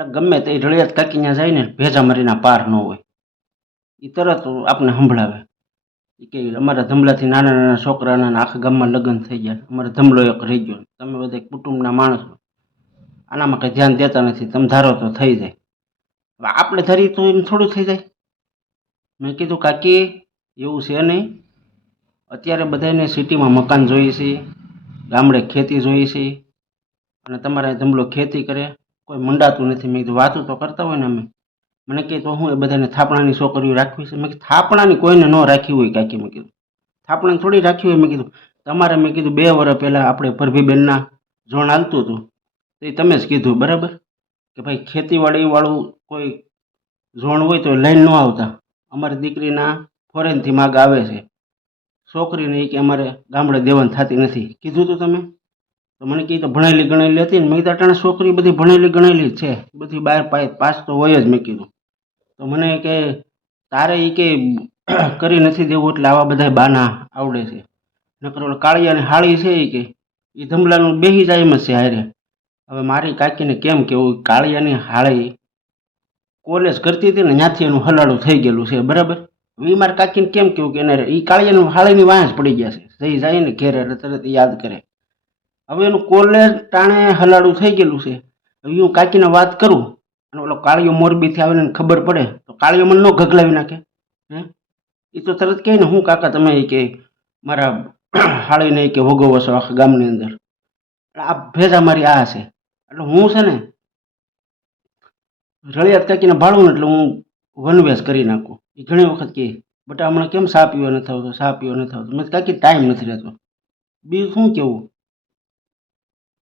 એટલે ગમે તે રળિયાત કાકી ત્યાં જાય ને ભેજા મરીના પાર ન હોય. એ તરત આપણે સંભળાવે કે અમારા ધમલાથી નાના નાના છોકરાના આખા ગામમાં લગ્ન થઈ ગયા, અમારો ધમલો એક રહી ગયો, તમે બધા કુટુંબના માણસો આનામાં કંઈ ધ્યાન દેતા નથી, તમે ધારો તો થઈ જાય. હવે આપણે ધરી તો એમ થોડું થઈ જાય. મેં કીધું કાકી એવું છે નહીં, અત્યારે બધાને સિટીમાં મકાન જોઈએ છે, ગામડે ખેતી જોઈએ છે, અને તમારા ધમલો ખેતી કરે, કોઈ મંડાતું નથી. મેં કીધું વાતું તો કરતા હોય ને અમે. મને કહે તો હું એ બધાને થાપણાની છોકરીઓ રાખવી છે? મેં કીધું થાપણાની કોઈને ન રાખી હોય કાકી. મેં કીધું થાપણાની થોડી રાખી હોય. મેં કીધું તમારે, મેં કીધું 2 વર્ષ પહેલાં આપણે પરભીબેનના જોણ હાલતું હતું તો એ તમે જ કીધું બરાબર કે ભાઈ ખેતીવાડીવાળું કોઈ જોણ હોય તો લઈને ન આવતા, અમારી દીકરીના ફોરેનથી માગ આવે છે છોકરીને, એ કે અમારે ગામડે દેવાની થતી નથી, કીધું તું તમે? તો મને કહે તો ભણેલી ગણેલી હતી ને. મેં કીધું અટાણે છોકરી બધી ભણેલી ગણેલી છે, બધી બહાર પાસ તો હોય જ. મેં કીધું તો મને કે તારે એ કે કરી નથી દેવું એટલે આવા બધા બાના આવડે છે. નકર ઓલો કાળિયાની હાળી છે એ કે એ ધમલાનું બેસી જાય એમ જ છે હારે. હવે મારી કાકીને કેમ કેવું, કાળિયાની હાળી કોલેજ કરતી હતી ને ત્યાંથી એનું હલાડું થઈ ગયેલું છે બરાબર. એ મારી કાકીને કેમ કેવું કે એને એ કાળિયાની હાળીની વાંસ પડી ગયા છે, જઈ જાય ને ઘેરે એટલે તરત યાદ કરે. હવે એનું કોલેજ ટાણે હલાડું થઈ ગયેલું છે. હવે હું કાકીને વાત કરું અને ઓલો કાળિયો મોરબીથી આવીને ખબર પડે તો કાળિયો મને ન ગગલાવી નાખે? હે, એ તો તરત કહે ને હું કાકા તમે કે મારા હાળીને કે ભોગવો છો આખા ગામની અંદર. આ ભેજા મારી આ છે. એટલે હું છે ને રળિયાત કાકીને ભાળું ને એટલે હું વનવેશ કરી નાખું. એ ઘણી વખત કહે બટા હમણાં કેમ સા પીવો નથી આવતો, સા પીવો નથી આવતો. મેં કાકી ટાઈમ નથી રહેતો. બીજું શું કેવું,